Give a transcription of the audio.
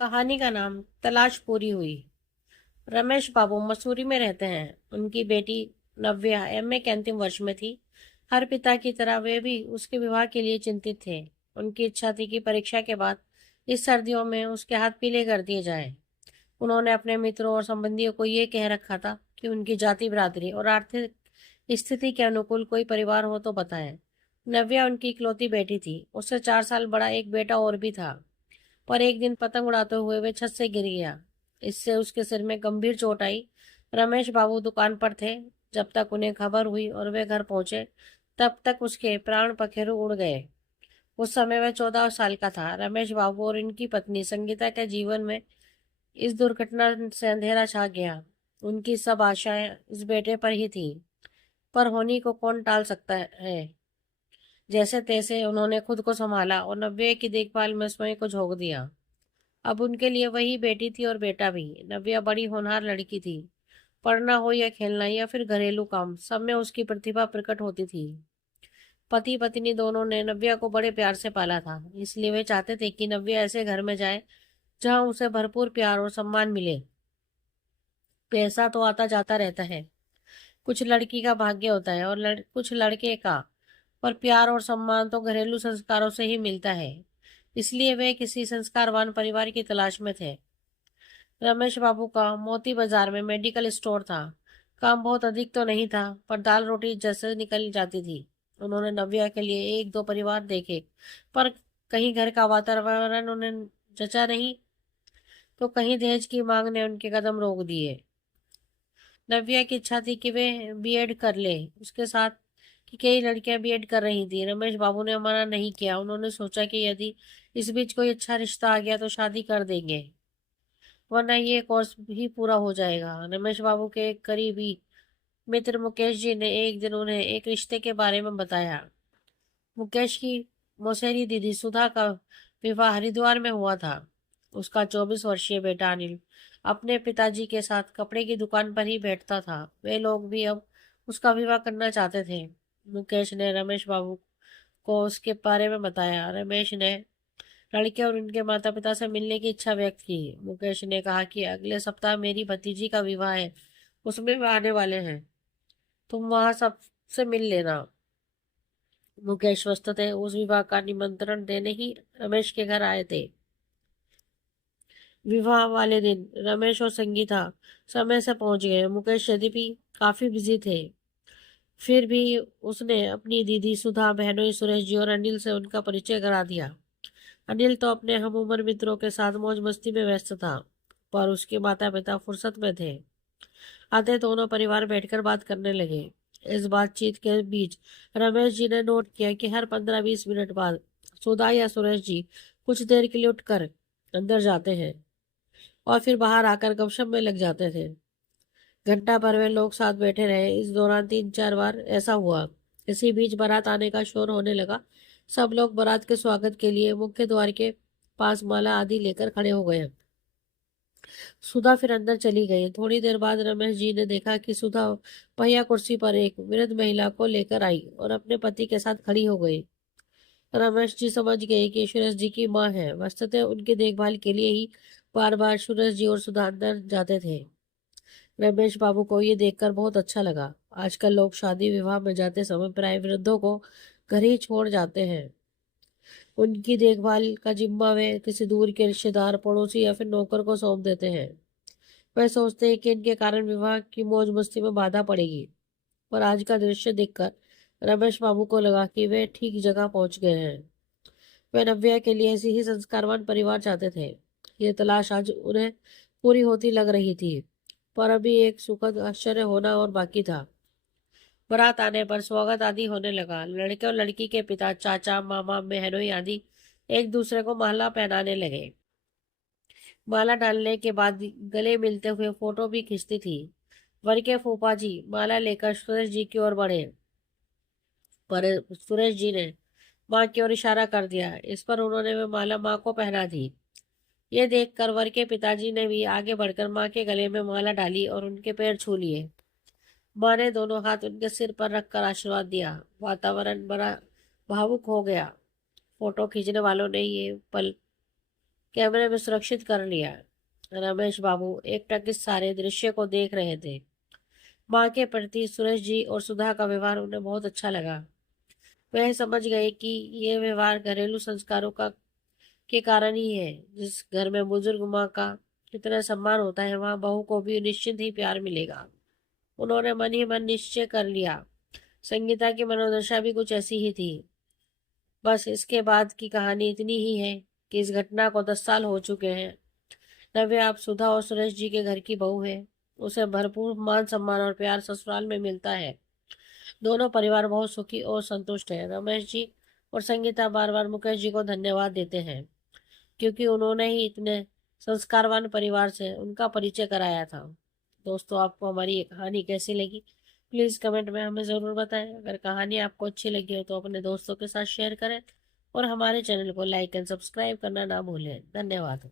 कहानी का नाम तलाश पूरी हुई। रमेश बाबू मसूरी में रहते हैं। उनकी बेटी नव्या एमए के अंतिम वर्ष में थी। हर पिता की तरह वे भी उसके विवाह के लिए चिंतित थे। उनकी इच्छा थी कि परीक्षा के बाद इस सर्दियों में उसके हाथ पीले कर दिए जाएं। उन्होंने अपने मित्रों और संबंधियों को ये कह रखा था कि उनकी जाति बिरादरी और आर्थिक स्थिति के अनुकूल कोई परिवार हो तो बताएं। नव्या उनकी इकलौती बेटी थी। उससे 4 साल बड़ा एक बेटा और भी था। पर एक दिन पतंग उड़ाते हुए वे छत से गिर गया। इससे उसके सिर में गंभीर चोट आई। रमेश बाबू दुकान पर थे। जब तक उन्हें खबर हुई और वे घर पहुंचे तब तक उसके प्राण पखेरु उड़ गए। उस समय वह 14 साल का था। रमेश बाबू और इनकी पत्नी संगीता के जीवन में इस दुर्घटना से अंधेरा छा गया। उनकी सब आशाएं इस बेटे पर ही थी, पर होनी को कौन टाल सकता है। जैसे तैसे उन्होंने खुद को संभाला और नव्या की देखभाल में स्वयं को झोंक दिया। अब उनके लिए वही बेटी थी और बेटा भी। नव्या बड़ी होनहार लड़की थी। पढ़ना हो या खेलना या फिर घरेलू काम, सब में उसकी प्रतिभा प्रकट होती थी। पति पत्नी दोनों ने नव्या को बड़े प्यार से पाला था, इसलिए वे चाहते थे कि नव्या ऐसे घर में जाए जहां उसे भरपूर प्यार और सम्मान मिले। पैसा तो आता जाता रहता है, कुछ लड़की का भाग्य होता है और कुछ लड़के का, पर प्यार और सम्मान तो घरेलू संस्कारों से ही मिलता है। इसलिए वे किसी संस्कारवान परिवार की तलाश में थे। रमेश बाबू का मोती बाजार में मेडिकल स्टोर था। काम बहुत अधिक तो नहीं था, पर दाल रोटी जैसे निकल जाती थी। उन्होंने नव्या के लिए एक दो परिवार देखे, पर कहीं घर का वातावरण उन्हें जचा नहीं, तो कहीं दहेज की मांग ने उनके कदम रोक दिए। नव्या की इच्छा थी कि वे बीएड कर ले, उसके साथ कि कई लड़कियां बीएड कर रही थी। रमेश बाबू ने मना नहीं किया। उन्होंने सोचा कि यदि इस बीच कोई अच्छा रिश्ता आ गया तो शादी कर देंगे, वरना ये कोर्स भी पूरा हो जाएगा। रमेश बाबू के एक करीबी मित्र मुकेश जी ने एक दिन उन्हें एक रिश्ते के बारे में बताया। मुकेश की मौसेरी दीदी सुधा का विवाह हरिद्वार में हुआ था। उसका 24 वर्षीय बेटा अनिल अपने पिताजी के साथ कपड़े की दुकान पर ही बैठता था। वे लोग भी अब उसका विवाह करना चाहते थे। मुकेश ने रमेश बाबू को उसके बारे में बताया। रमेश ने लड़के और उनके माता पिता से मिलने की इच्छा व्यक्त की। मुकेश ने कहा कि अगले सप्ताह मेरी भतीजी का विवाह है, उसमें वे आने वाले हैं, तुम वहां सबसे मिल लेना। मुकेश वस्तुतः उस विवाह का निमंत्रण देने ही रमेश के घर आए थे। विवाह वाले दिन रमेश और संगीता समय से पहुंच गए। मुकेश यद्यपि काफी बिजी थे, फिर भी उसने अपनी दीदी सुधा, बहनोई सुरेश जी और अनिल से उनका परिचय करा दिया। अनिल तो अपने हम उम्र मित्रों के साथ मौज मस्ती में व्यस्त था, पर उसके माता पिता फुर्सत में थे। आते दोनों परिवार बैठकर बात करने लगे। इस बातचीत के बीच रमेश जी ने नोट किया कि हर 15-20 मिनट बाद सुधा या सुरेश जी कुछ देर के लिए उठकर अंदर जाते हैं और फिर बाहर आकर गपशप में लग जाते थे। घंटा भर वे लोग साथ बैठे रहे। इस दौरान 3-4 बार ऐसा हुआ। इसी बीच बारात आने का शोर होने लगा। सब लोग बारात के स्वागत के लिए मुख्य द्वार के पास माला आदि लेकर खड़े हो गए। सुधा फिर अंदर चली गई। थोड़ी देर बाद रमेश जी ने देखा कि सुधा पहिया कुर्सी पर एक वृद्ध महिला को लेकर आई और अपने पति के साथ खड़ी हो गई। रमेश जी समझ गए कि सुरेश जी की माँ है। वस्तुतः उनकी देखभाल के लिए ही बार बार सुरेश जी और सुधा अंदर जाते थे। रमेश बाबू को ये देखकर बहुत अच्छा लगा। आजकल लोग शादी विवाह में जाते समय प्राय वृद्धों को घर ही छोड़ जाते हैं। उनकी देखभाल का जिम्मा वे किसी दूर के रिश्तेदार, पड़ोसी या फिर नौकर को सौंप देते हैं। वह सोचते हैं कि इनके कारण विवाह की मौज मस्ती में बाधा पड़ेगी। पर आज का दृश्य देखकर रमेश बाबू को लगा कि वे ठीक जगह पहुंच गए हैं। वे नव्या के लिए ऐसी ही संस्कारवान परिवार चाहते थे। ये तलाश आज उन्हें पूरी होती लग रही थी, पर अभी एक सुखद आश्चर्य होना और बाकी था। बारात आने पर स्वागत आदि होने लगा। लड़के और लड़की के पिता, चाचा, मामा, बहनोई आदि एक दूसरे को माला पहनाने लगे। माला डालने के बाद गले मिलते हुए फोटो भी खींचती थी। वर के फूफा जी माला लेकर सुरेश जी की ओर बढ़े, पर सुरेश जी ने माँ की ओर इशारा कर दिया। इस पर उन्होंने वे माला माँ को पहना दी। ये देखकर वर के पिताजी ने भी आगे बढ़कर माँ के गले में माला डाली और उनके पैर छू लिए। माँ ने दोनों हाथ उनके सिर पर रखकर आशीर्वाद दिया। वातावरण बड़ा भावुक हो गया। फोटो खींचने वालों ने ये पल कैमरे में सुरक्षित कर लिया। रमेश बाबू एकटक इस सारे दृश्य को देख रहे थे। माँ के प्रति सुरेश जी और सुधा का व्यवहार उन्हें बहुत अच्छा लगा। वह समझ गए कि ये व्यवहार घरेलू संस्कारों का के कारण ही है। जिस घर में बुजुर्ग माँ का कितना सम्मान होता है, वहां बहू को भी निश्चित ही प्यार मिलेगा। उन्होंने मन ही मन निश्चय कर लिया। संगीता की मनोदशा भी कुछ ऐसी ही थी। बस इसके बाद की कहानी इतनी ही है कि इस घटना को 10 साल हो चुके हैं। नव्या अब सुधा और सुरेश जी के घर की बहू है। उसे भरपूर मान सम्मान और प्यार ससुराल में मिलता है। दोनों परिवार बहुत सुखी और संतुष्ट है। रमेश जी और संगीता बार बार मुकेश जी को धन्यवाद देते हैं, क्योंकि उन्होंने ही इतने संस्कारवान परिवार से उनका परिचय कराया था। दोस्तों, आपको हमारी ये कहानी कैसी लगी, प्लीज़ कमेंट में हमें ज़रूर बताएं। अगर कहानी आपको अच्छी लगी हो तो अपने दोस्तों के साथ शेयर करें और हमारे चैनल को लाइक एंड सब्सक्राइब करना ना भूलें। धन्यवाद।